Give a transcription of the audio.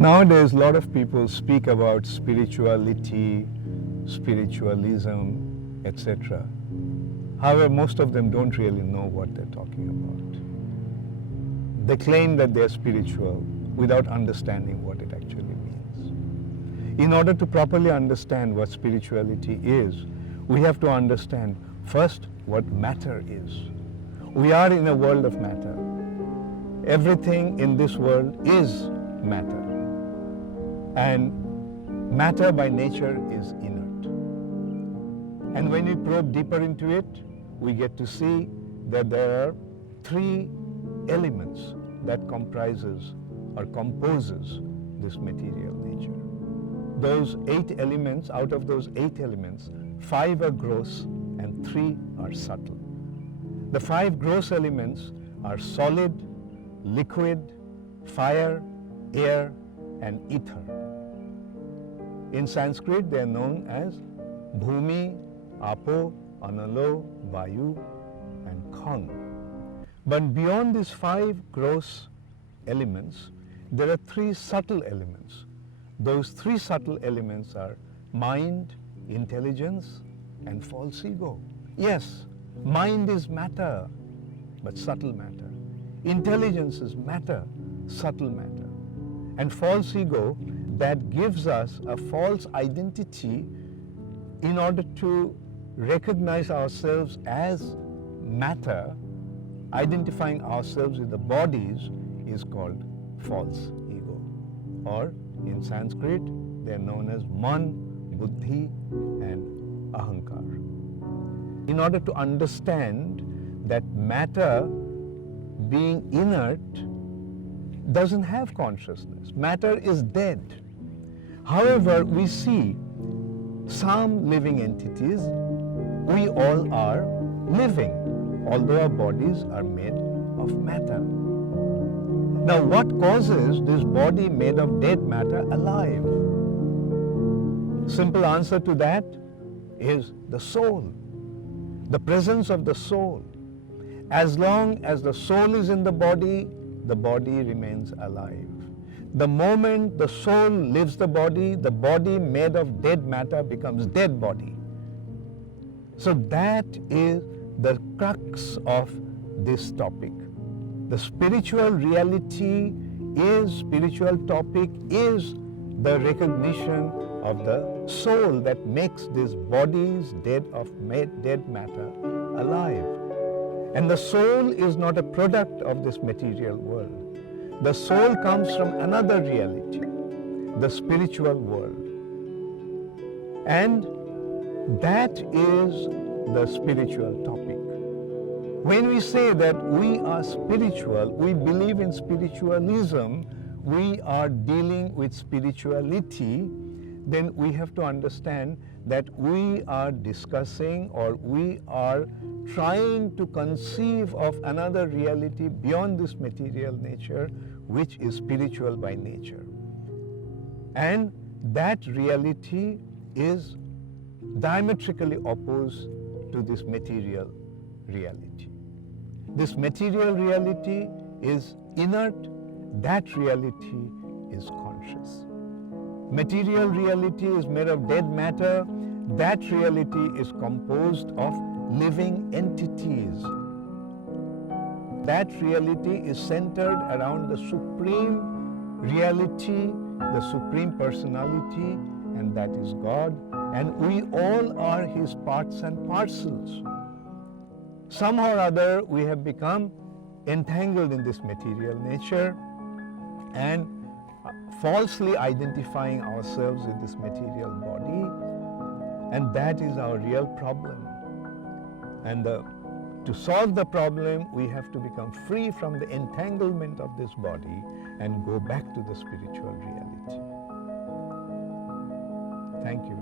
Nowadays, a lot of people speak about spirituality, spiritualism, etc. However, most of them don't really know what they're talking about. They claim that they're spiritual without understanding what it actually means. In order to properly understand what spirituality is, we have to understand first what matter is. We are in a world of matter. Everything in this world is matter. And matter by nature is inert. And when we probe deeper into it, we get to see that there are three elements that comprises or composes this material nature. Those 8 elements, out of those 8 elements, 5 are gross and 3 are subtle. The 5 gross elements are solid, liquid, fire, air, and ether. In Sanskrit, they are known as Bhumi, Apo, Analo, Vayu, and Khang. But beyond these 5 gross elements, there are 3 subtle elements. Those 3 subtle elements are mind, intelligence, and false ego. Yes, mind is matter, but subtle matter. Intelligence is matter, subtle matter. And false ego, that gives us a false identity in order to recognize ourselves as matter, identifying ourselves with the bodies, is called false ego. Or in Sanskrit, they are known as man, buddhi, and ahankar. In order to understand that matter, being inert, doesn't have consciousness. Matter is dead. However, we see some living entities, we all are living, although our bodies are made of matter. Now, what causes this body made of dead matter alive? Simple answer to that is the soul, the presence of the soul. As long as the soul is in the body remains alive. The moment the soul leaves the body made of dead matter becomes dead body. So that is the crux of this topic. The spiritual reality is, spiritual topic is the recognition of the soul that makes these bodies dead matter alive. And the soul is not a product of this material world. The soul comes from another reality, the spiritual world. And that is the spiritual topic. When we say that we are spiritual, we believe in spiritualism, we are dealing with spirituality, then we have to understand that we are discussing or we are trying to conceive of another reality beyond this material nature, which is spiritual by nature. And that reality is diametrically opposed to this material reality. This material reality is inert, that reality is conscious. Material reality is made of dead matter, that reality is composed of living entities. That reality is centered around the supreme reality, the supreme personality, and that is God. And we all are His parts and parcels. Somehow or other, we have become entangled in this material nature and falsely identifying ourselves with this material body, and that is our real problem. And to solve the problem, we have to become free from the entanglement of this body and go back to the spiritual reality. Thank you.